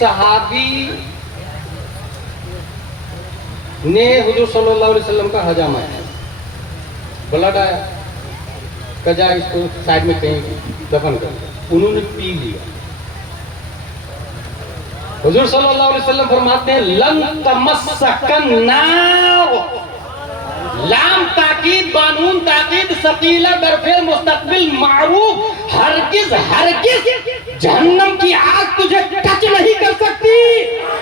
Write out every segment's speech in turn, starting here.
صحابی نے حضور صلی اللہ علیہ وسلم کا حجامہ ہے، بلڈ آیا، کجا اس کو سائڈ میں کہیں دفن کر دیا، انہوں نے پی لیا۔ حضور صلی اللہ علیہ وسلم فرماتے ہیں لن تمسک النار، لام تاکید بانون تاکید ثقیلہ برفعل مستقبل معروف، ہرگز ہرگز جہنم کی آگ تجھے ٹچ نہیں کر سکتی،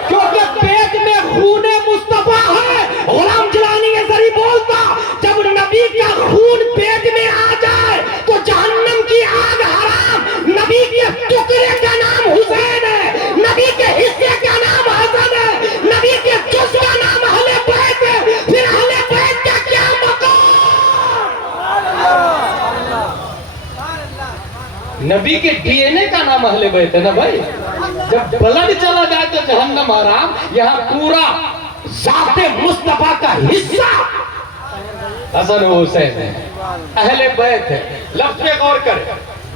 کیونکہ پیٹ میں خون مصطفیٰ ہے۔ غلام جلانی یہ ذری بولتا جب نبی کا خون پیٹ میں آ جائے تو جہنم کی آگ حرام۔ نبی کے ٹکڑے کا نام حسین ہے، نبی کے حصے کا نام حسن ہے، نبی کے جز کا نام اہل بیت ہے، پھر اہل بیت کا کیا نبی کے ڈی این اے کا نام اہل بیت ہے نا بھائی۔ جب بلڈ چلا جائے تو جہنم حرام، یہاں پورا ذات مصطفیٰ کا حصہ حسن و حسین ہے، اہل بیت ہے۔ لفظ پہ غور کریں،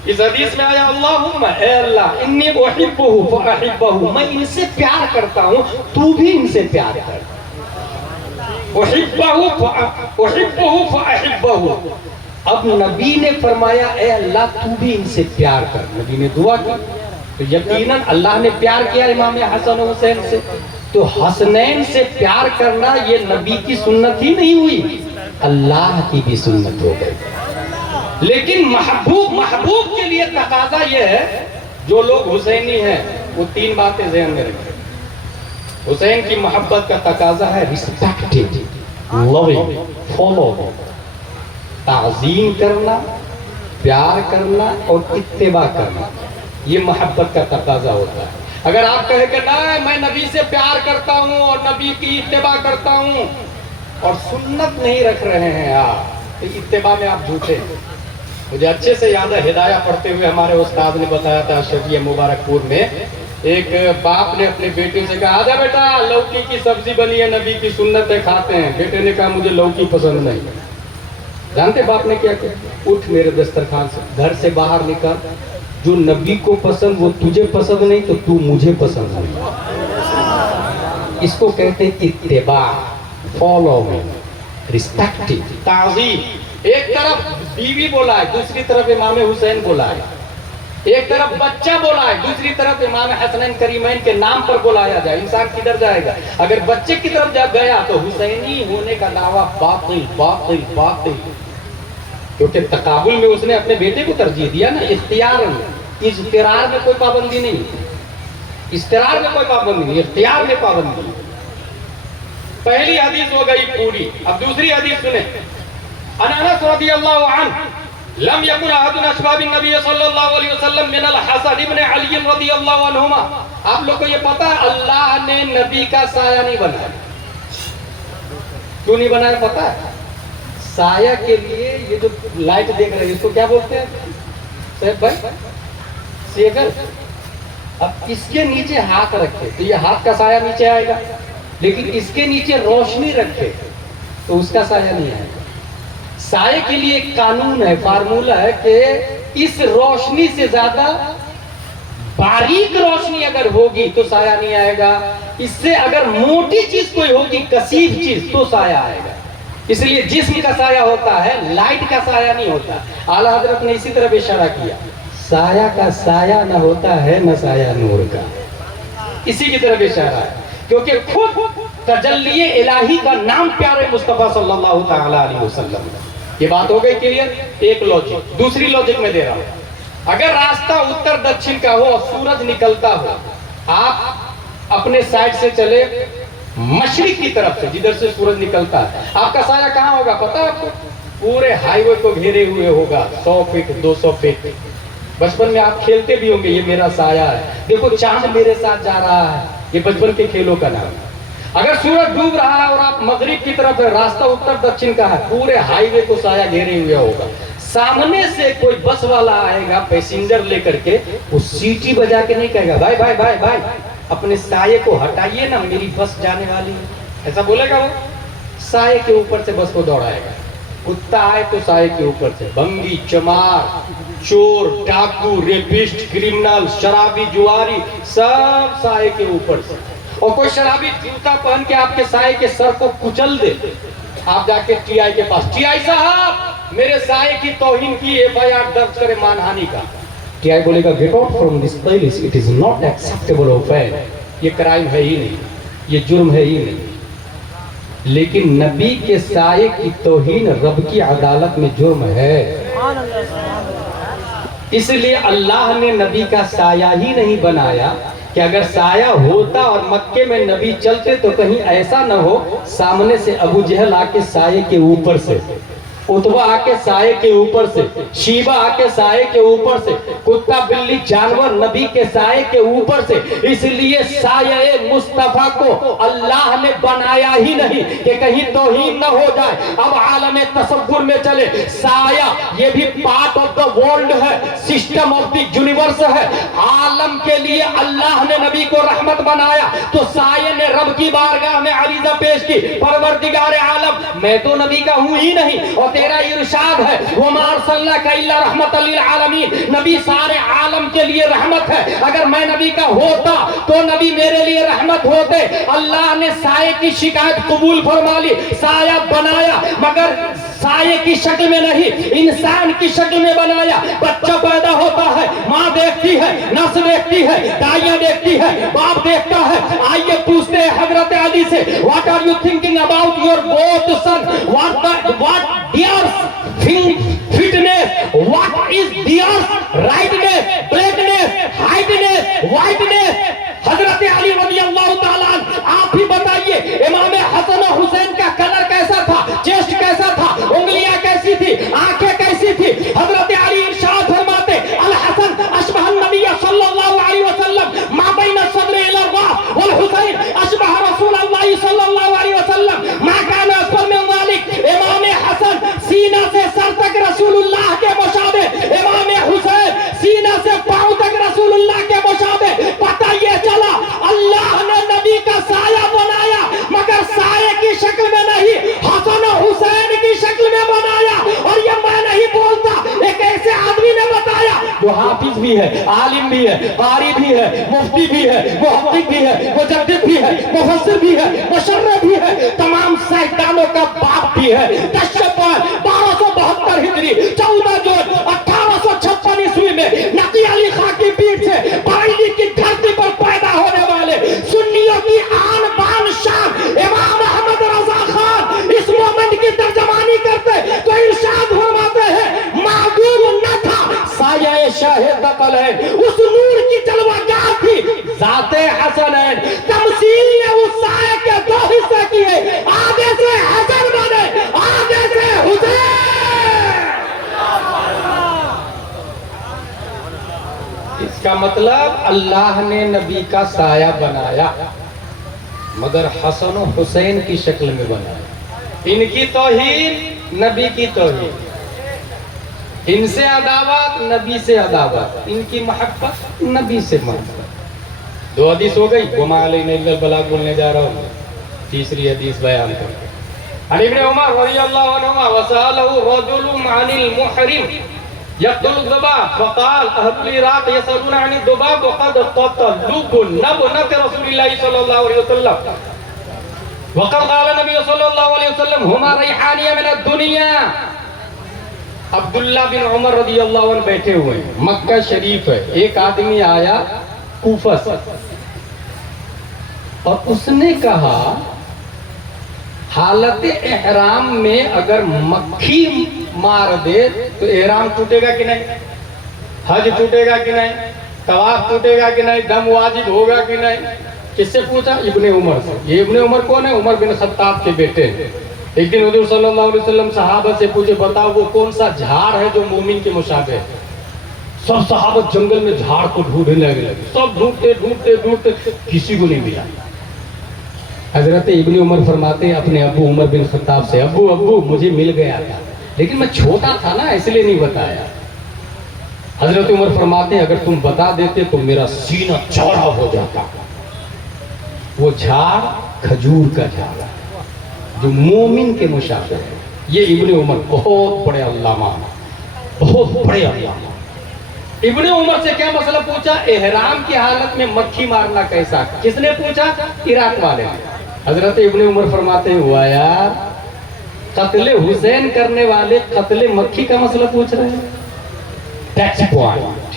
اس حدیث میں آیا اللہم اے اللہ انی احبہ فاحبہ، میں ان سے پیار کرتا ہوں تو بھی ان سے پیار کر، احبہ فاحبہ۔ اب نبی نے فرمایا اے اللہ تو بھی ان سے پیار کر، نبی نے دعا کی تو یقیناً اللہ نے پیار کیا امام حسن و حسین سے، تو حسنین سے پیار کرنا یہ نبی کی سنت ہی نہیں ہوئی، اللہ کی بھی سنت ہو گئی۔ لیکن محبوب کے لیے تقاضا یہ ہے، جو لوگ حسینی ہیں وہ تین باتیں ذہن میں رکھیں۔ حسین کی محبت کا تقاضا ہے ریسپیکٹنگ، لونگ، فالو، تعظیم کرنا، پیار کرنا اور اتباع کرنا، یہ محبت کا تقاضا ہوتا ہے۔ اگر آپ کہیں کہ نہیں میں نبی سے پیار کرتا ہوں اور نبی کی اتباع کرتا ہوں اور سنت نہیں رکھ رہے ہیں آپ، تو اتباع میں آپ جھوٹے ہیں۔ مجھے اچھے سے یاد ہے ہدایہ پڑھتے ہوئے ہمارے استاد نے بتایا تھا شفیع مبارک پور میں، ایک باپ نے اپنے بیٹے سے کہا آجا بیٹا لوکی کی سبزی بنی ہے، نبی کی سنت ہے کھاتے ہیں۔ بیٹے نے کہا مجھے لوکی پسند نہیں۔ جانتے باپ نے کیا کہا؟ اٹھ میرے دسترخوان سے، گھر سے باہر نکل، جو نبی کو پسند وہ تجھے پسند نہیں تو تو مجھے پسند نہیں۔ اس کو کہتے ہیں اتباع، فالوئنگ، ریسپیکٹنگ، تعظیم۔ ایک طرف بیوی بولا ہے، دوسری طرف امام حسین بولا ہے، ایک طرف بچہ بولا ہے، دوسری طرف امام حسنین کریمین کے نام پر بلایا جائے، انسان کدھر جائے گا؟ اگر بچے کی طرف جا گیا تو حسینی ہونے کا دعویٰ باطل باطل باطل، کیونکہ تقابل میں اس نے اپنے بیٹے کو ترجیح دیا نا، اختیار میں، اضطرار میں کوئی پابندی نہیں، اضطرار میں کوئی پابندی نہیں، اختیار میں پابندی۔ پہلی حدیث ہو گئی پوری، اب دوسری حدیث سنیں۔ عن انس رضی اللہ عنہ لم يكن احد من اشباب النبي صلی اللہ علیہ وسلم من الحسن ابن علی رضی اللہ عنہما۔ آپ لوگ کو یہ پتا ہے اللہ نے نبی کا سایہ نہیں بنایا، کیوں نہیں بنایا پتا ہے؟ سایہ کے لیے یہ جو لائٹ دیکھ رہے ہیں اس کو کیا بولتے ہیں صاحب بھائی؟ سیگر۔ اب اس کے نیچے ہاتھ رکھے تو یہ ہاتھ کا سایہ نیچے آئے گا، لیکن اس کے نیچے روشنی رکھے تو اس کا سایہ نہیں آئے گا۔ سائے کے لیے ایک قانون ہے، فارمولہ ہے کہ اس روشنی سے زیادہ باریک روشنی اگر ہوگی تو سایہ نہیں آئے گا، اس سے اگر موٹی چیز کوئی ہوگی کثیف چیز تو سایہ آئے گا۔ اس لیے جسم کا سایہ ہوتا ہے، لائٹ کا سایہ نہیں ہوتا۔ اعلیٰ حضرت نے اسی طرح اشارہ کیا، سایہ کا سایہ نہ ہوتا ہے نہ سایہ نور کا، اسی کی طرف اشارہ ہے، کیونکہ خود تجلی الہی کا نام پیارے مصطفیٰ صلی اللہ تعالیٰ علیہ وسلم۔ یہ بات ہو گئی کلیئر؟ ایک لوجک۔ دوسری لوجک میں دے رہا ہوں، اگر راستہ اتر دکشن کا ہو اور سورج نکلتا ہو، آپ اپنے سائڈ سے چلے مشرق کی طرف سے، جدھر سے سورج نکلتا ہے، آپ کا سایہ کہاں ہوگا پتہ ہے آپ کو؟ پورے ہائی وے کو گھیرے ہوئے ہوگا، 100 فٹ 200 فٹ۔ بچپن میں آپ کھیلتے بھی ہوں گے، یہ میرا سایہ ہے، دیکھو چاند میرے ساتھ جا رہا ہے، یہ بچپن کے کھیلوں کا نام ہے۔ اگر سورج ڈوب رہا ہے اور آپ مغرب کی طرف ہے، راستہ اتر دکشن کا ہے، پورے ہائی وے کو سایہ گھیرے ہوئے ہوگا۔ سامنے سے کوئی بس والا آئے گا پیسنجر لے کر کے، وہ سیٹی بجا کے نہیں کہے گا بھائی بھائی بھائی بھائی اپنے سائے کو ہٹائیے نا میری بس جانے والی ہے، ایسا بولے گا؟ وہ سائے کے اوپر سے بس کو دوڑائے گا۔ کتا آئے تو سائے کے اوپر سے، بنگی چمار चोर, डाकू, रेपिस्ट, क्रिमिनल, शराबी, जुआरी, सब साए के ऊपर से। और कोई शराबी जूता पहन के आपके साए के सर को कुचल दे, आप जाके टीआई के पास, टीआई साहब मेरे साए की तौहीन की, एफआईआर दर्ज करे मानहानि का। टीआई बोलेगा get out from this place, it is not acceptable offence, ये क्राइम है ही नहीं, ये जुर्म है ही नहीं। लेकिन नबी के साए की तौहीन रब की अदालत में जुर्म है। इसलिए अल्लाह ने नबी का साया ही नहीं बनाया कि अगर साया होता और मक्के में नबी चलते तो कहीं ऐसा न हो सामने से अबू जहल आके साये के ऊपर से, उतबा आके साये के ऊपर से, शीबा आके साये के ऊपर से, कुत्ता बिल्ली जानवर नबी के साये के ऊपर से। इसलिए साये मुस्तफा को अल्लाह ने बनाया ही नहीं कि कहीं तौहीन न हो जाए। अब आलम तसव्वुर में चले, साया ये भी पार्ट ऑफ द वर्ल्ड है, सिस्टम ऑफ द यूनिवर्स है। आलम के लिए अल्लाह ने नबी को रहमत बनाया तो साये ने रब की बारगाह में अरीज़ा पेश की, परवरदिगार आलम मैं तो नबी का हूं ही नहीं, और तेरा इरशाद है वमा अरसलनाका इल्ला रहमतल लिल आलमीन, नबी सारे आलम के लिए रहमत है। अगर मैं नबी का होता तो नबी मेरे लिए रहमत होते। अल्लाह ने साये की शिकायत कबूल फरमा ली, साया बनाया मगर साये की शक्ल में नहीं, इंसान की शक्ल में बनाया। बच्चा पैदा होता है, माँ देखती है, नर्स देखती है, दाइयाँ देखती है, बाप देखता है। आइए पूछते हैं हजरत अली से, what are you thinking about your both son, what theirs fitness, what is theirs rightness, blackness, heightness, whiteness. Hazrat Ali रज़ियल्लाहु ताला आप ही बताइए, इमाम हसन और हुसैन का कलर कैसा था, चेस्ट कैसा था, उंगलियां कैसी थी, आंखें कैसी थी। हजरत अली इरशाद फरमाते अल हसन अशबह नबी सल्लल्लाहु अलैहि वसल्लम मा बैन सद्र इला राह वल हुसैन अशबह रसूलुल्लाह सल्लल्लाहु अलैहि वसल्लम मा काना असफल मिन ज़ालिक। इमाम हसन सीना से सर तक रसूलुल्लाह के मुशाबे, इमाम हुसैन सीना से पांव तक रसूलुल्लाह के मुशाबे। पता ये चला अल्लाह ने नबी का साया बनाया मगर साये की शक्ल में नहीं, हसन और हुसैन की शक्ल में बनाया। और ये मैं नहीं बोलता, एक ऐसे आदमी ने बताया जो हाफिज भी है, आलिम भी है, कारी भी है, मुफ्ती भी है, मुहद्दिस भी है, मुजद्दिद भी है, मुफस्सिर भी है, मुशर्रिह भी है, तमाम साइंसदानों का बाप भी है। 1272 हिजरी 14 जून 1856 ईस्वी में नकी अली खां की पीठ से बरेली की धरती पर पैदा होने वाले सुन्नियों की आन बान शान इमाम अहमद रजा खान इस मोमेंट की तर्जमानी करते तो इरशाद फरमाते हैं मादूम न था साया शाहिद कल है, उस नूर की जलवागाह थी जाते हसनैन। तमसील ने उस साये के दो हिस्से किए, आगे से हसन बने, आगे से हुसैन। इसका मतलब अल्लाह ने नबी का साया बनाया मगर हसन और हुसैन की शक्ल में बनाया। इनकी तौहीन नबी की तौहीन, इनसे अदावत नबी से अदावत, इनकी मोहब्बत नबी से मोहब्बत। 2 हदीस हो गई, वमा अलैना इल्लल बलाग बोलने जा रहा हूँ, तीसरी हदीस बयान करके अन इब्न उमर रज़ियल्लाहु अन्हुमा वसअलहु रजुलुन अनिल मुहरिम यक़तुल ज़ुबाब फ़क़ाल अहलुल इराक़ यसअलूना अनिल ज़ुबाब वक़द क़तलू नबनत रसूलिल्लाह सल्लल्लाहु अलैहि वसल्लम वक़द क़ाल नबी सल्लल्लाहु अलैहि वसल्लम हुमा रैहानिया मिनद दुनिया। अब्दुल्ला बिन उमर रज़ियल्लाहु अन्हु बैठे हुए हैं, मक्का शरीफ है। एक आदमी आया कूफा से और उसने कहा हालत एहराम में अगर मक्खी मार दे तो एहराम टूटेगा कि नहीं, हज टूटेगा कि नहीं, तवाफ टूटेगा कि नहीं, दम वाजिब होगा कि नहीं। किससे पूछा? इब्ने उमर से। ये इब्ने उमर कौन है? उमर बिन खत्ताब के बेटे हैं। एक दिन हुजूर सल्लल्लाहु अलैहि वसल्लम सहाबा से पूछे बताओ वो कौन सा झाड़ है जो मोमिन के मुशाबे है। सब सहाबा जंगल में झाड़ को ढूंढने लगे, सब ढूंढते ढूंढते ढूंढते किसी को नहीं मिला। हजरत इब्ने उमर फरमाते हैं अपने अब्बू उमर बिन खत्ताब से, अब्बू अब्बू मुझे मिल गया था लेकिन मैं छोटा था ना इसलिए नहीं बताया। हजरत उमर फरमाते हैं अगर तुम बता देते तो मेरा सीना चौड़ा हो जाता। वो झाड़ खजूर का झाड़ है जो मोमिन के मुशाबे है। ये इब्ने उमर बहुत बड़े अल्लामा, बहुत बड़े अल्लामा। ابن عمر سے کیا مسئلہ پوچھا؟ احرام کی حالت میں مکھی مارنا کیسا؟ کس نے پوچھا؟ عراق والے نے۔ حضرت ابن عمر فرماتے ہیں ہوا یار، قتل حسین کرنے والے قتل مکھی کا مسئلہ پوچھ رہے ہیں۔ ٹیکس پوائنٹ،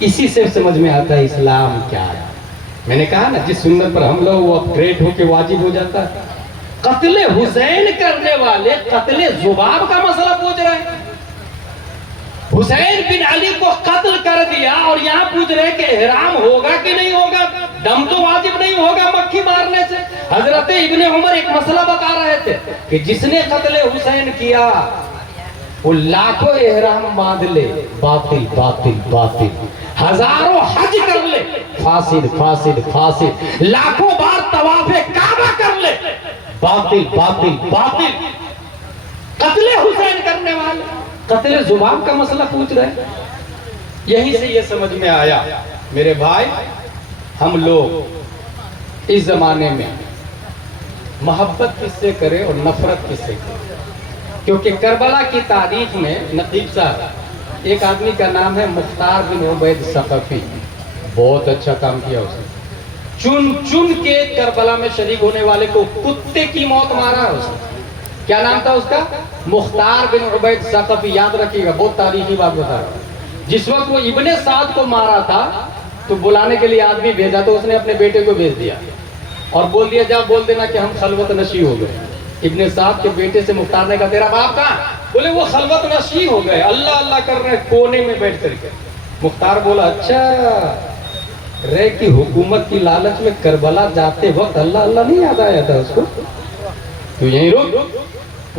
اسی سے سمجھ میں آتا ہے اسلام کیا ہے۔ میں نے کہا نا جس سنت پر ہم لوگ وہ اپگریڈ ہو کے واجب ہو جاتا ہے۔ قتل حسین کرنے والے قتل ذباب کا مسئلہ پوچھ رہے ہیں۔ حسین بن علی کو قتل کر دیا اور یہاں پوچھ رہے کہ احرام ہوگا کہ نہیں ہوگا، دم تو واجب نہیں ہوگا مکھی مارنے سے۔ حضرت ابن عمر ایک مسئلہ بتا رہے تھے کہ جس نے قتل حسین کیا وہ لاکھوں احرام باندھ لے، باطل باطل باطل، ہزاروں حج کر لے، فاسد فاسد فاسد، لاکھوں بار طواف کعبہ کر لے، باطل باطل باطل۔ قتل حسین کرنے والے قتل ذباب کا مسئلہ پوچھ رہے ہیں۔ یہیں سے یہ سمجھ میں آیا میرے بھائی، ہم لوگ اس زمانے میں محبت کس سے کریں اور نفرت کس سے کریں، کیونکہ کربلا کی تاریخ میں نقیب صاحب ایک آدمی کا نام ہے مختار بن عبید ثقفی، بہت اچھا کام کیا اس نے، چن چن کے کربلا میں شریک ہونے والے کو کتے کی موت مارا ہے اس نے۔ کیا نام تھا اس کا؟ مختار بن عبید ثقفی، یاد رکھیے گا، بہت تاریخی بات بتا رہا ہوں۔ جس وقت وہ ابن سعد کو مارا تھا تو بلانے کے لیے آدمی بھیجا تو اس نے اپنے بیٹے کو بھیج دیا اور بول دیا جا بول دینا کہ ہم خلوت نشی ہو گئے۔ ابن سعد کے بیٹے سے مختار نے کہا تیرا باپ کہاں؟ بولے وہ خلوت نشی ہو گئے، اللہ اللہ کر رہے کونے میں بیٹھ کر کے۔ مختار بولا اچھا، رے کی حکومت کی لالچ میں کربلا جاتے وقت اللہ اللہ نہیں یاد آیا تھا اس کو؟ تو یہیں روک،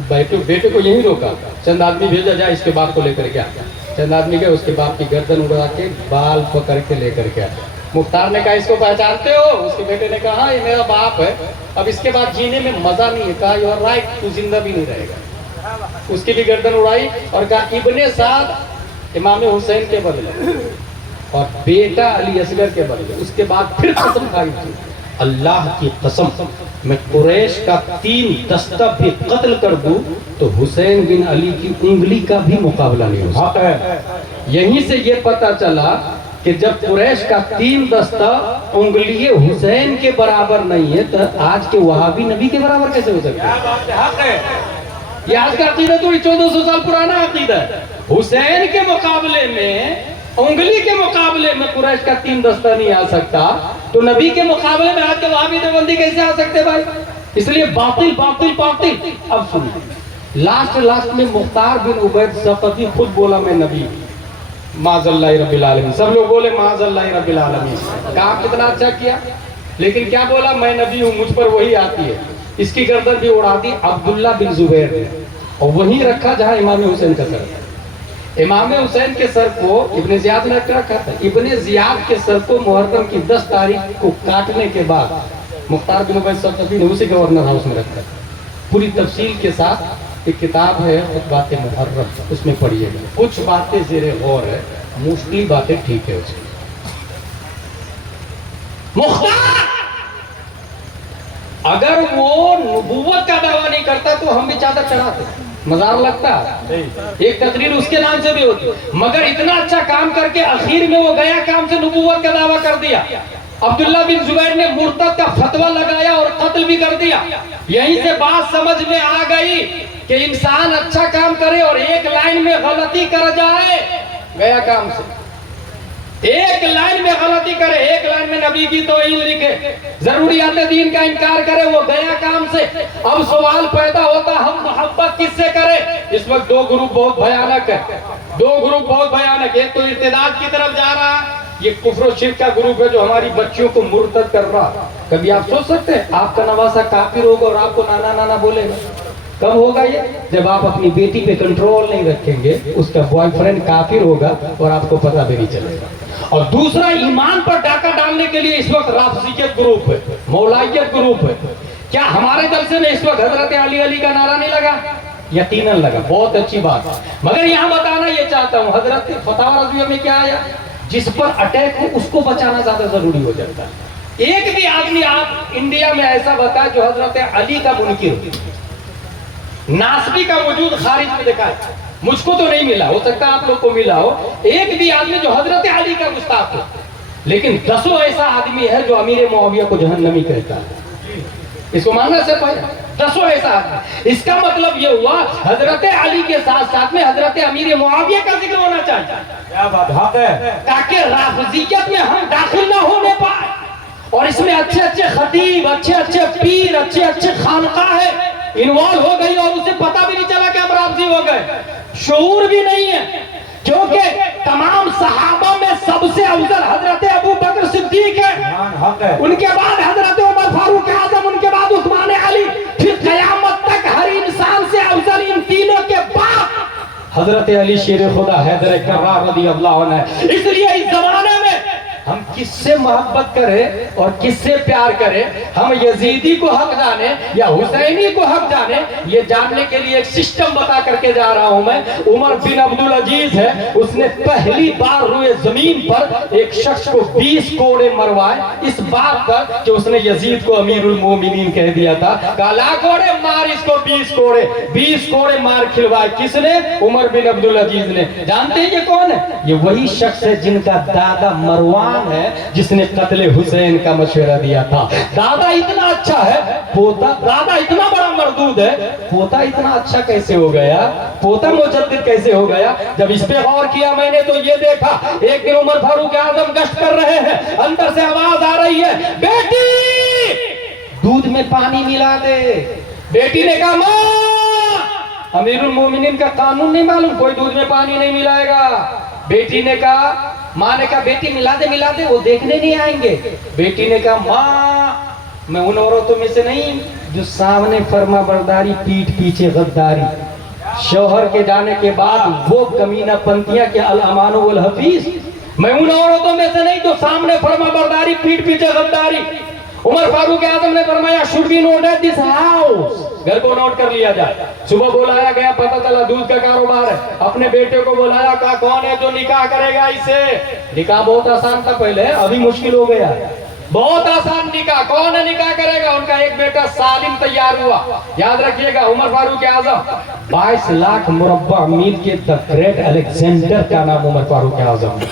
بیٹے کو یہیں روکا، چند آدمی بھیجا جائے اس کے باپ کو لے کر کے آیا۔ چند آدمی گئے، اس کے باپ کی گردن اڑا کے بال پکڑ کے لے کر کے آیا۔ مختار نے کہا اس کو پہچانتے ہو؟ اس کے بیٹے نے کہا ہاں یہ میرا باپ ہے، اب اس کے بعد جینے میں مزہ نہیں ہے۔ کہا یو آر رائٹ، تو زندہ بھی نہیں رہے گا۔ اس کی بھی گردن اڑائی اور کہا ابن سعد امام حسین کے بدلے اور بیٹا علی اصغر کے بدلے۔ اس کے بعد پھر قسم کھائی تھی، اللہ کی قسم میں قریش کا 3 دستہ بھی قتل کر دوں تو حسین بن علی کی انگلی کا بھی مقابلہ نہیں ہو سکتا ہے۔ یہیں سے یہ پتا چلا کہ جب قریش کا 3 دستہ انگلی حسین کے برابر نہیں ہے تو آج کے وہابی نبی کے برابر کیسے ہو سکتا ہے؟ یہ آج کا عقیدہ تو 1400 سال پرانا عقیدہ ہے۔ حسین کے مقابلے میں، انگلی کے مقابلے میں قریش کا 3 دستہ نہیں آ سکتا تو نبی کے مقابلے میں آج کے وہابی دیوبندی کیسے آ سکتے بھائی؟ اس لیے باطل باطل باطل۔ اب سنیں، لاسٹ میں مختار بن عبید ثقفی خود بولا میں نبی، معاذ اللہ رب العالمین۔ سب لوگ بولے معاذ اللہ رب العالمین۔ کام کتنا اچھا کیا، لیکن کیا بولا؟ میں نبی ہوں، مجھ پر وہی آتی ہے۔ اس کی گردن بھی اڑا دی عبداللہ بن زبیر نے، اور وہیں رکھا جہاں امام حسین کا سر تھا۔ امام حسین کے سر کو ابن زیاد نے رکھا تھا۔ ابن زیاد کے سر کو محرم کی 10 تاریخ کو کاٹنے کے بعد مختار بن عبید ثقفی نے اسی گورنر ہاؤس میں رکھا تھا۔ پوری تفصیل کے ساتھ ایک کتاب ہے خطبات محرم، اس میں پڑھیے گا، کچھ باتیں زیر غور ہے، موسٹلی باتیں ٹھیک ہے اس کی۔ مختار اگر وہ نبوت کا دعویٰ نہیں کرتا تو ہم بھی چادر چڑھاتے، مزار لگتا، ایک تقریر اس کے نام سے بھی ہوتی، مگر اتنا اچھا کام کر کے اخیر میں وہ گیا کام سے نبوت کا دعویٰ کر دیا۔ عبداللہ بن زبیر نے مرتد کا فتویٰ لگایا اور قتل بھی کر دیا۔ یہیں سے بات سمجھ میں آ گئی کہ انسان اچھا کام کرے اور ایک لائن میں غلطی کر جائے، گیا کام سے۔ ایک لائن میں غلطی کرے، ایک لائن میں نبی کی توہین لکھے، ضروریات دین کا انکار کرے، وہ گیا کام سے۔ اب سوال پیدا ہوتا ہم محبت کس سے کریں؟ اس وقت 2 گروپ بہت بھیانک ہے، 2 گروپ بہت بھیانک۔ ایک تو ارتداد کی طرف جا رہا ہے، یہ کفر و شرک کا گروپ ہے جو ہماری بچیوں کو مرتد کر رہا۔ کبھی آپ سوچ سکتے ہیں آپ کا نواسا کافر ہوگا اور آپ کو نانا نانا بولے گا؟ کب ہوگا یہ؟ جب آپ اپنی بیٹی پہ کنٹرول نہیں رکھیں گے، اس کا بوائے فرینڈ کافر ہوگا اور آپ کو پتہ بھی نہیں چلے گا۔ اور دوسرا، ایمان پر ڈاکہ ڈالنے کے لیے اس وقت رافضیت گروپ ہے، مولائیت گروپ ہے۔ کیا ہمارے جلسے میں اس وقت حضرت علی کا نعرہ نہیں لگا؟ یقیناً لگا، بہت اچھی بات۔ مگر یہاں بتانا یہ چاہتا ہوں، حضرت فتاوی رضویہ میں کیا آیا؟ جس پر اٹیک ہو اس کو بچانا زیادہ ضروری ہو جاتا ہے۔ ایک بھی آدمی آپ انڈیا میں ایسا بتائے جو حضرت علی کا منکر ہو، ناسبی کا وجود خارج میں دکھائے، मुझको तो नहीं मिला, हो सकता है आप लोग को मिला हो, एक भी आदमी जो हजरत अली का गुस्ताख हो। लेकिन 10 ऐसा आदमी है जो अमीर मुआविया को जहन्नमी कहता है। इसको मानना से पहले 10 ऐसा आदमी। इसका मतलब ये हुआ हजरत अली के साथ साथ में हजरत अमीर मुआविया का जिक्र होना चाहिए। क्या बात है, ताकि राफजियत में हम दाखिल ना होने पाए। और इसमें अच्छे अच्छे खतीब, अच्छे अच्छे पीर, अच्छे अच्छे खानकाह है इन्वॉल्व हो गई और उसे पता भी नहीं चला कि हम राफजी हो गए, शऊर भी नहीं है। क्योंकि तमाम सहाबा में सबसे अफजल हजरत अबू बकर सिद्दीक है, उनके बाद हजरत उमर फारूक आजम, उनके बाद उस्मान अली, फिर क़यामत तक हर इंसान से अफजल इन तीनों के बाद हजरत अली शेर खुदा हैदर कर्रार रज़ियल्लाहु अन्हु। इसलिए इस जमाने में हम किससे मोहब्बत करें और किससे प्यार करें, हम यजीदी को हक जाने या हुसैनी को हक जाने, ये जानने के लिए एक सिस्टम बता करके जा रहा हूं मैं। उमर बिन अब्दुल अजीज है, उसने पहली बार रुए जमीन पर एक शख्स को 20 कोड़े मरवाए इस बात पर कि उसने यजीद को अमीरुल मोमिनीन कह दिया था। काला कोड़े मार इसको 20 कोड़े मार खिलवाए। किसने? उमर बिन अब्दुल अजीज ने। जानते हैं ये कौन है? ये वही शख्स है जिनका दादा मरवान है, जिसने कत्ले हुसैन का मशवरा दिया था। दादा इतना अच्छा है, पोता, दादा इतना बड़ा मरदूद है, पोता इतना अच्छा कैसे हो गया, पोता मुजद्दिद कैसे हो गया? जब इस पे गौर किया मैंने तो ये देखा, एक दिन उमर फारूक आजम गश्त कर रहे हैं, अंदर से आवाज आ रही है, बेटी दूध में पानी मिला दे। बेटी ने कहा मां, अमीरुल मोमिनीन का कानून नहीं मालूम, कोई दूध में पानी नहीं मिलाएगा। बेटी ने कहा, माँ ने कहा बेटी मिला दे, वो देखने नहीं आएंगे। बेटी ने कहा माँ, मैं उन औरतों में से नहीं जो सामने फर्मा बरदारी, पीठ पीछे गद्दारी, शौहर के जाने के बाद वो कमीना पंथियां के अल अमानो वल हफीज, मैं उन औरतों में से नहीं जो सामने फर्मा बरदारी, पीठ पीछे गद्दारी। उमर फारूक आजम ने फरमाया should be noted this house, घर को नोट कर लिया जाए। सुबह बुलाया गया, पता चला दूध का कारोबार है। अपने बेटे को बुलाया, कहा कौन है जो निकाह करेगा इसे? निकाह बहुत आसान था पहले, अभी मुश्किल हो गया। बहुत आसान निकाह, कौन है निकाह करेगा? उनका एक बेटा सालिम तैयार हुआ। याद रखिएगा उमर फारूक आजम 22 लाख मुरब्बा मील के द ग्रेट अलेक्जेंडर का नाम उमर फारूक आजम।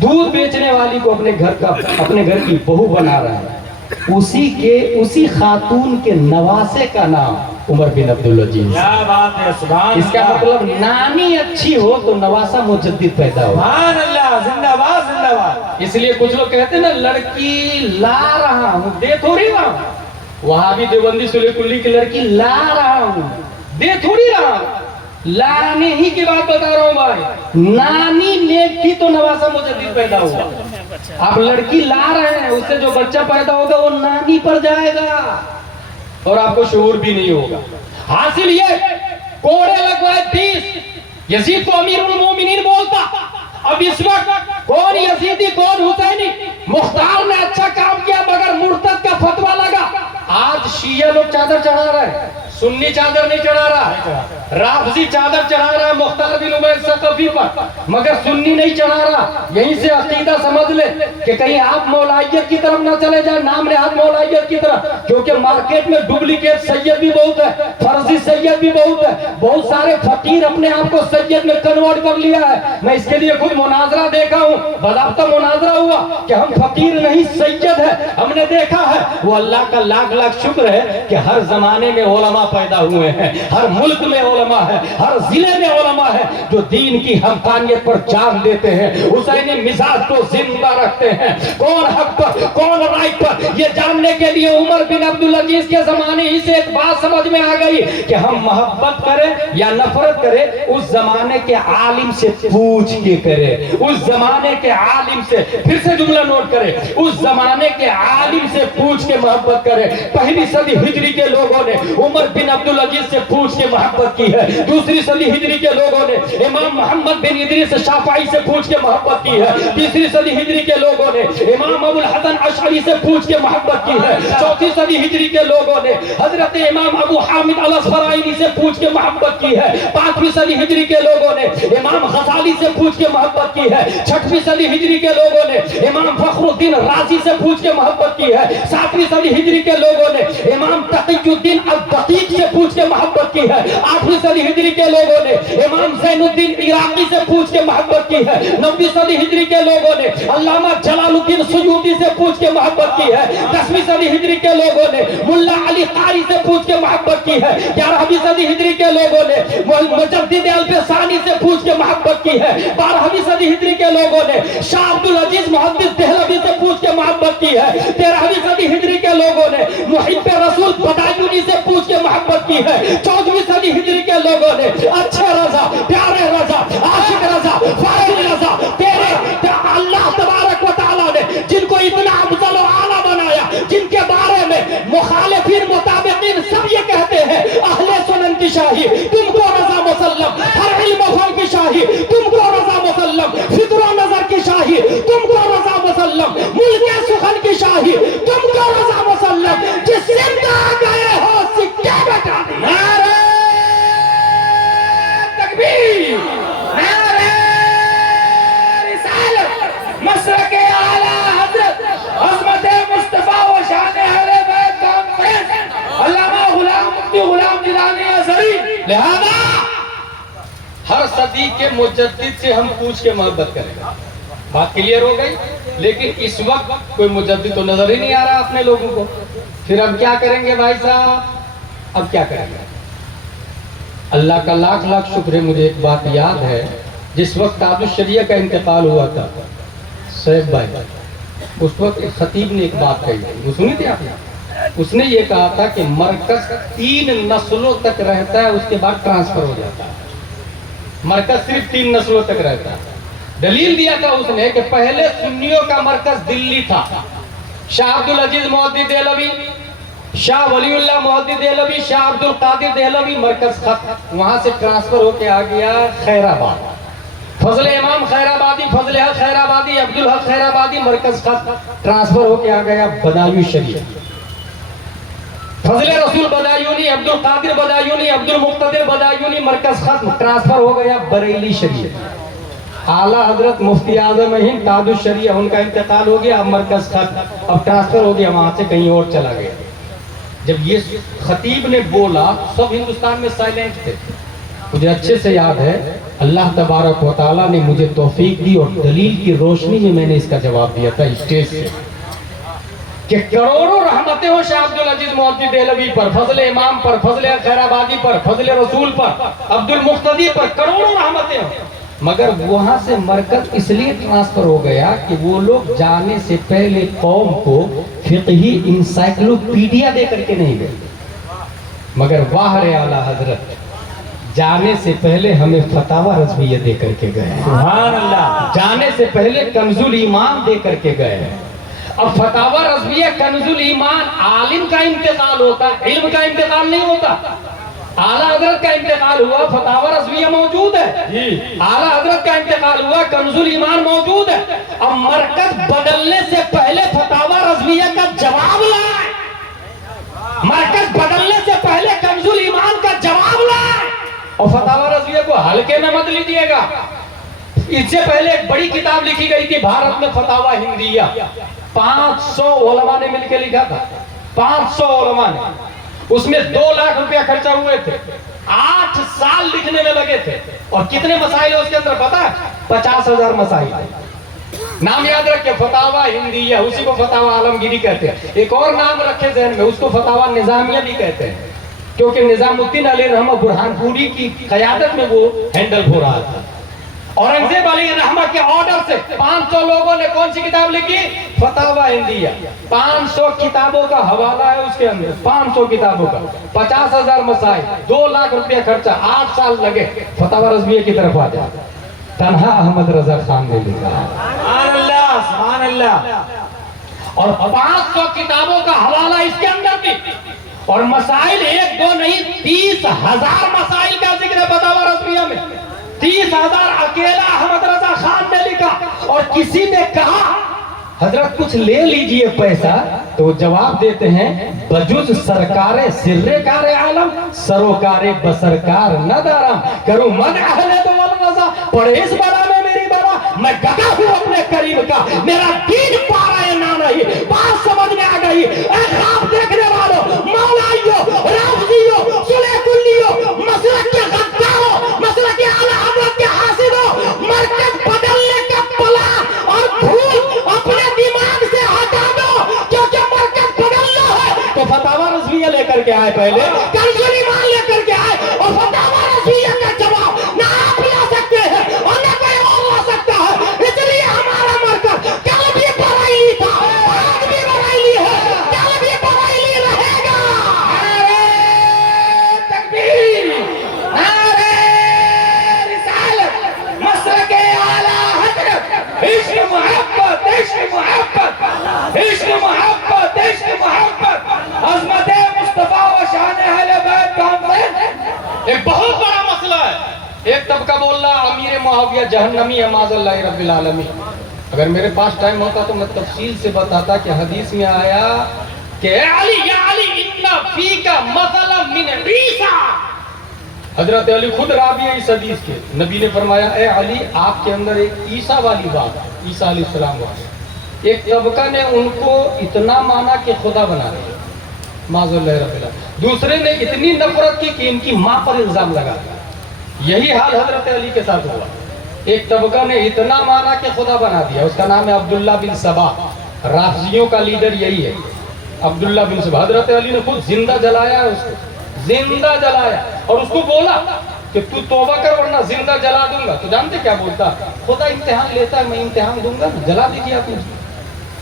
दूध बेचने वाली को अपने घर की बहू बना रहा है, उसी खातून के नवासे का नाम उमर बिन अब्दुल अजीज। क्या बात है, सुभान इसका अल्लाह। मतलब नानी अच्छी हो तो नवासा मुजद्दिद पैदा हो। सुभान अल्लाह, जिंदाबाद जिंदाबाद। इसलिए कुछ लोग कहते हैं ना, लड़की ला रहा हूँ, दे थोड़ी रहा हूँ। वहां भी देवबंदी सुले कुल्ली की लड़की ला रहा हूँ, दे थोड़ी रहा हूँ। लाने ही की बात बता रहा हूँ भाई, नानी नेक थी तो नवासा मुजद्दिद पैदा हुआ। आप लड़की ला रहे हैं, उससे जो बच्चा पैदा होगा वो नानी पर जाएगा और आपको शऊर भी नहीं होगा। हासिल ये कोड़े लगवाए 20, यजीद को अमीरुल मोमिनीन बोलता। अब इस वक्त कौन यजीदी कौन हुसैनी? मुख्तार ने अच्छा काम किया मगर मुर्तद का फतवा लगा। आज शिया लोग चादर चढ़ा रहे हैं, सुन्नी चादर नहीं चढ़ा रहा, राफजी चादर चढ़ा रहा है मुख्तार बिन उमैर सकफी पर, मगर सुन्नी नहीं चढ़ा रहा। यहीं से अकीदा समझ ले कि कहीं आप मौलाइयत की तरफ ना चले जाए, नाम नेहाद मौलाइयत की तरफ, क्योंकि मार्केट में डुप्लीकेट सैयद भी बहुत है, फर्जी सैयद भी बहुत है। बहुत सारे फकीर अपने आप को सैयद में कन्वर्ट कर लिया है। मैं इसके लिए खुद मुनाजरा देखा हूँ, बाज़ाब्ता मुनाजरा हुआ कि हम फकीर नहीं सैयद है। हमने देखा है, वो अल्लाह का लाख लाख शुक्र है कि हर जमाने में उलमा पैदा हुए हैं, हर मुल्क में उलमा है, हर जिले में उलमा है जो दीन की हक़ानियत पर जान देते हैं, हुसैनी मिजाज को जिंदा रखते हैं। कौन हक पर कौन राइट पर, ये जानने के लिए उमर बिन अब्दुल अजीज के जमाने ही से एक बात समझ में आ गई कि हम मोहब्बत करें या नफरत करें, उस जमाने के आलिम से पूछ के करें। उस जमाने के आलिम से, फिर से जुमला नोट करें, उस जमाने के आलिम से पूछ के मोहब्बत करें। पहली सदी हिजरी के लोगों ने उमर बिन अब्दुल अजीज से पूछ के मोहब्बत की है। दूसरी सदी हिजरी के लोगों ने इमाम मोहम्मद बिन इदरीस शाफई से पूछ के मोहब्बत की है। तीसरी सदी हिजरी के लोगों ने इमाम अबुल हसन अशअरी से पूछ के मोहब्बत की है। चौथी सदी हिजरी के लोगों ने हजरत इमाम अबू हामिद अल असफराइनी से पूछ के मोहब्बत की है। पांचवी सदी हिजरी के लोगों ने इमाम गजाली से पूछ के मोहब्बत की है। छठवीं सदी हिजरी के लोगों ने इमाम फखरुद्दीन राजी से पूछ के मोहब्बत की है। सातवीं सदी हिजरी के लोगों ने इमाम तकीयुद्दीन अल दकीक से पूछ के मोहब्बत की है। आठवीं 8वीं सदी हिजरी के लोगों ने इमाम ज़ैनुद्दीन इराकी से पूछ के मोहब्बत की है। 9वीं सदी हिजरी के लोगों ने अल्लामा जलालुद्दीन सुयूती से पूछ के मोहब्बत की है। 10वीं सदी हिजरी के लोगों ने मुल्ला अली कारी से पूछ के मोहब्बत की है। 11वीं सदी हिजरी के लोगों ने मुजद्दिद अल-फ़सानी से पूछ के मोहब्बत की है। 12वीं सदी हिजरी के लोगों ने शाह अब्दुल अजीज मुहद्दिस देहलवी से पूछ के मोहब्बत की है। 13वीं सदी हिजरी के लोगों ने मुहिब्ब रसूल बदायूनी से पूछ के मोहब्बत की है। 14वीं सदी हिजरी के लोगों ने अच्छे रजा, प्यारे रजा, आशिक रजा, फाजिल रजा, तेरे अल्लाह तबारक व तआला ने जिनको इतना अफजल व आला बनाया, जिनके बारे में मुखालिफीन मुताबिकीन सब ये कहते हैं अहले सुनन की शाही तुमको रजा मुसल्लम, हर इल्म फन की शाही तुमको रजा मुसल्लम, फिक्र व नजर की शाही तुमको रजा मुसल्लम, मुल्क सुखन की शाही तुमको रजा मुसल्लम, जिस जिंदा गए हो सिक्के बटा दे। नारे तकबीर, नारे रिसालत, मसलके आला हजरत अज़मत मुस्तफा व शान अहले बैत कॉन्फ्रेंस अल्लामा गुलाम मुफ्ती गुलाम जिलानी अज़हरी। लिहाजा हर सदी के मुजद्दिद से हम पूछ के मोहब्बत करेंगे। बात क्लियर हो गई। लेकिन इस वक्त कोई मुजद्दिद तो नजर ही नहीं आ रहा अपने लोगों को। फिर अब क्या करेंगे भाई साहब? अब क्या करेंगे? अल्लाह का लाख लाख शुक्र है, मुझे एक बात याद है, जिस वक्त ताजुश शरिया का इंतकाल हुआ था सैयद भाई, उस वक्त एक खतीब ने एक बात कही थी, वो सुनी थी आपने? उसने ये कहा था कि मरकज 3 नस्लों तक रहता है, उसके बाद ट्रांसफर हो जाता है। मरकज सिर्फ 3 नस्लों तक रहता है। दलील दिया था उसने कि पहले सुन्नियों का मरकज दिल्ली था। शाह अब्दुल अजीज मुहद्दिस देहलवी, शाह वलीउल्लाह मुहद्दिस देहलवी, शाह अब्दुल कादिर देहलवी, मरकज खत्म। वहां से ट्रांसफर होके आ गया खैराबाद। फजल इमाम खैराबादी, फजल हक खैराबादी, अब्दुल हक खैराबादी, मरकज खत्म। ट्रांसफर होके आ गया बदायूं शरीफ। फजल रसूल बदायूनी, अब्दुल कादिर बदायूनी, अब्दुल मुक्तदिर बदायूनी, मरकज खत्म। ट्रांसफर हो गया बरेली शरीफ। आला हजरत मुफ्ती आजम हिंद ताजुश शरिया, उनका इंतकाल हो गया, अब मरकज खत्म। अब ट्रांसफर हो गया, वहां से कहीं और चला गया। जब ये खतीब ने बोला सब हिंदुस्तान में साइलेंट थे। मुझे अच्छे से याद है, अल्लाह तबारक व तआला ने मुझे तौफीक दी और दलील की रोशनी में मैंने इसका जवाब दिया था स्टेज से कि करोड़ों रहमतें हो शाह अब्दुल अजीज मुहद्दिस देहलवी पर, फजल इमाम पर, फजल खैराबादी पर, फजल रसूल पर, अब्दुल मुक्तदी पर, करोड़ों रहमतें हो। मगर वहां से मरकज इसलिए ट्रांसफर हो गया कि वो लोग जाने से पहले कौम को फिक़ही इंसाइक्लोपीडिया दे करके नहीं गए, मगर वाह रे आला हजरत जाने से पहले हमें फतावा रज़विया दे करके गए। सुभान अल्लाह। जाने से पहले कंजुल ईमान दे करके गए। अब फतावा रज़विया कंजुल ईमान, आलिम का इंतकाल होता, इल्म का इंतकाल नहीं होता। आला हजरत का इंतकाल हुआ, फतावा रज़विया मौजूद है जी। आला हजरत का इंतकाल हुआ, कंजुल ईमान मौजूद है। अब मरकज बदलने से पहले फतावा रज़विया का जवाब लाए, मरकज बदलने से पहले कंजुल ईमान का जवाब लाए। और फतावा रज़विया को हल्के में मत लीजिएगा। इससे पहले एक बड़ी किताब लिखी गई थी भारत में, फतावा हिंदिया। 500 उलमा ने मिलकर लिखा था, 500 उलमा ने। उसमें 2 लाख रुपया खर्चा हुए थे, 8 साल लिखने में लगे थे। और कितने मसाइल है उसके अंदर पता है? 50,000 मसाइल। नाम याद रखे, फतावा हिंदिया, उसी को फतावा आलमगीरी कहते हैं। एक और नाम रखे ज़हन में, उसको फतावा निजामिया भी कहते हैं, क्योंकि निजामुद्दीन अली रहमा बुरहानपुरी की क़यादत में वो हैंडल हो रहा था। औरंगजेब अली रहमा के ऑर्डर से 500 लोगों ने कौन सी किताब लिखी? फतावा हिंदिया। 500 किताबों का हवाला है उसके अंदर, 500 किताबों का, 50,000 मसाइल, 2 लाख रुपया खर्चा, 8 साल लगे। फतावा रज़विया की तरफ आ जाए, तन्हा अहमद रजा खान ने लिखा। सुभान अल्लाह, सुभान अल्लाह। और 500 किताबों का हवाला इसके अंदर भी। और मसाइल 1-2 नहीं, 30,000 मसाइल का जिक्र है फतावा रज़विया में। 30,000 अकेला अहमद रजा खान ने लिखा। और किसी ने कहा हजरत कुछ ले लीजिए पैसा, तो जवाब देते हैं बजुज सरकारे सिर्रे कारे आलम सरोकारे बसरकार न दाराम करूं मन अहले तो वल रजा। पढ़े इस बला में मेरी बला, मैं गदा हूं अपने करीब का, मेरा दीन पारा है ना नहीं। बात समझ में आ गई? ख्वाब देखने वालों, मौलाइयों, राफ़ज़ियों, सुलेकुल्लियों, मसलक के کر کے آئے پہلے کنز ایمان لے کر کے آئے اور فتاوی رضویہ کا جواب نہ آپ لا سکتے ہیں اور نہ کوئی اور لا سکتا ہے. اس لیے ہمارا مرکز کل بھی برائیلی تھا، آج بھی برائیلی ہے، کل بھی برائیلی رہے گا. نعرہ تکبیر، نعرہ رسالت، مسلک اعلیٰ حضرت، عشق محبت، عشق محبت، عشق محبت، عشق محبت، عظمت مصطفیٰ و شان اہل بیت کانفرنس. ایک بہت بڑا مسئلہ ہے. ایک طبقہ بول رہا امیر معاویہ جہنمی ہے معاذ اللہ رب العالمین. اگر میرے پاس ٹائم ہوتا تو میں تفصیل سے بتاتا کہ حدیث میں آیا کہ اے علی یا علی ان فیک مثلا من عیسیٰ. حضرت علی خود راوی ہے اس حدیث کے. نبی نے فرمایا اے علی آپ کے اندر ایک عیسیٰ والی بات ہے، عیسیٰ علیہ السلام والی. ایک طبقہ نے ان کو اتنا مانا کہ خدا بنا دیا معاذ اللہ رب العالمین. دوسرے نے اتنی نفرت کی کہ ان کی ماں پر الزام لگا دیا. یہی حال حضرت علی کے ساتھ ہوا. ایک طبقہ نے اتنا مانا کہ خدا بنا دیا. اس کا نام ہے عبداللہ بن سبا. رافضیوں کا لیڈر یہی ہے عبداللہ بن سبا. حضرت علی نے خود زندہ جلایا ہے، اس کو زندہ جلایا اور اس کو بولا کہ تو توبہ کر ورنہ زندہ جلا دوں گا. تو جانتے کیا بولتا؟ خدا امتحان لیتا ہے، میں امتحان دوں گا. جلا دیجیے آپ نے.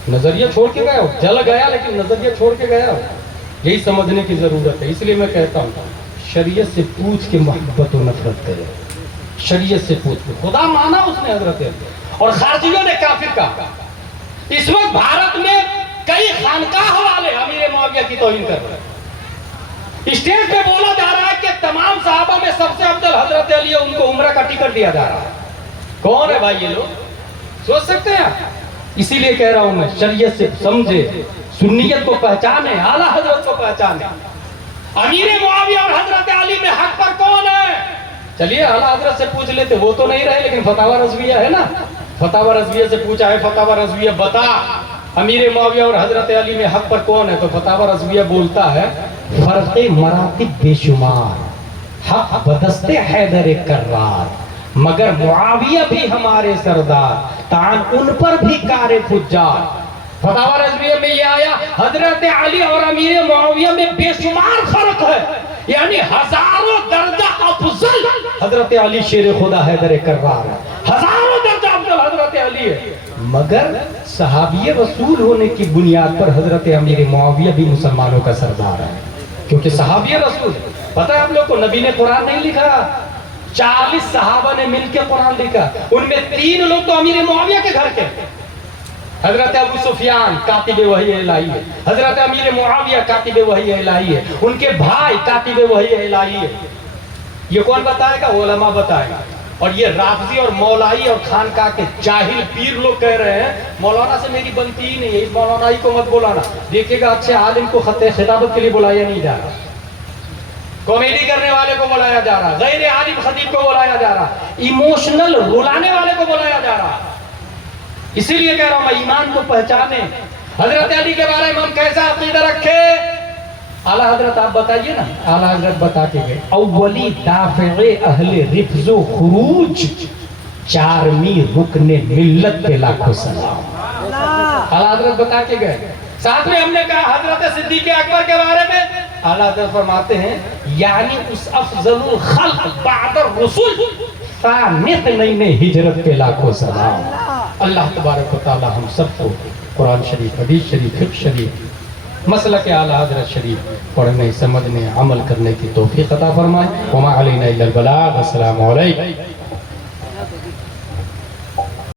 نظریہ چھوڑ کے گیا ہو، جل گیا لیکن نظریہ چھوڑ کے گیا ہو. یہی سمجھنے کی ضرورت ہے. اس لیے میں کہتا ہوں شریعت سے پوچھ کے محبت و نفرت کرے. شریعت سے پوچھ کے. خدا مانا اس نے حضرت علی. اور خارجیوں نے کافر کہا. اس وقت بھارت میں کئی خانقاہ والے امیر معاویہ کی توہین کر رہے ہیں. اسٹیج پہ بولا جا رہا ہے کہ تمام صحابہ میں سب سے افضل حضرت علی ہے، ان کو عمرہ کا ٹکٹ دیا جا رہا ہے. کون ہے بھائی یہ لوگ؟ سوچ سکتے ہیں؟ اسی لیے کہہ رہا ہوں میں شریعت سے سمجھے، سنیت کو پہچانے، اعلیٰ حضرت کو پہچانے. امیر معاویہ اور حضرت علی میں حق پر کون ہے؟ چلیے اعلیٰ حضرت سے پوچھ لیتے، وہ تو نہیں رہے لیکن فتاوی رضویہ ہے نا. فتاوی رضویہ سے پوچھا ہے فتاوی رضویہ بتا امیر معاویہ اور حضرت علی میں حق پر کون ہے؟ تو فتاوی رضویہ بولتا ہے فرق مراتب بے شمار، حق بدست حیدر کرار، مگر معاویہ بھی ہمارے سردار، تان ان پر بھی کار فجار. فتاوی رضویہ میں یہ آیا حضرت علی اور امیر معاویہ میں بے شمار فرق ہے، یعنی ہزاروں درجہ افضل حضرت علی شیر خدا حیدر کرار ہے، ہزاروں درجہ افضل حضرت علی ہے. مگر صحابی رسول ہونے کی بنیاد پر حضرت امیر معاویہ بھی مسلمانوں کا سردار ہے، کیونکہ صحابی رسول. پتہ ہے ہم لوگ کو نبی نے قرآن نہیں لکھا، 40 صحابہ نے مل کے قرآن لکھا. ان میں 3 لوگ تو امیر معاویہ کے گھر کے، حضرت ابو سفیان کاتب وحی الہی ہے، حضرت امیر معاویہ کاتب وحی الہی ہے، ان کے بھائی کاتب وحی الہی ہے. یہ کون بتائے گا؟ علماء بتائے گا. اور یہ رافضی اور مولائی اور خانقاہ کے جاہل پیر لوگ کہہ رہے ہیں مولانا سے میری بنتی ہی نہیں ہے، اس مولانائی کو مت بلانا. دیکھے گا اچھے عالم کو خط خطابت کے لیے بلایا نہیں جا رہا، کامیڈی کرنے والے کو بلایا جا رہا، غیر عالم خطیب کو بلایا جا رہا، ایموشنل رلانے والے کو بلایا جا رہا. اسی لیے کہہ رہا ہوں میں ایمان کو پہچانے. حضرت علی کے بارے میں ہم کیسا عقیدہ رکھے؟ اعلیٰ حضرت آپ بتائیے نا. اعلیٰ حضرت بتا کے گئے اولی دافع اہل رفض و خروج، 4ویں رکن ملت پہ لاکھوں سلام. اعلیٰ حضرت بتا کے گئے. ساتھ میں ہم نے کہا حضرت صدیق اکبر کے بارے میں اعلیٰ حضرت فرماتے ہیں یعنی اس افضل الخلق بعد الرسول ثانیت نئی ہجرت پہ لاکھوں سلام. اللہ تبارک و تعالی ہم سب کو قرآن شریف، حدیث شریف، فقہ شریف، مسلک اعلیٰ حضرت شریف پڑھنے، سمجھنے، عمل کرنے کی توفیق عطا فرمائے. وما علینا الا البلاغ. السلام علیکم.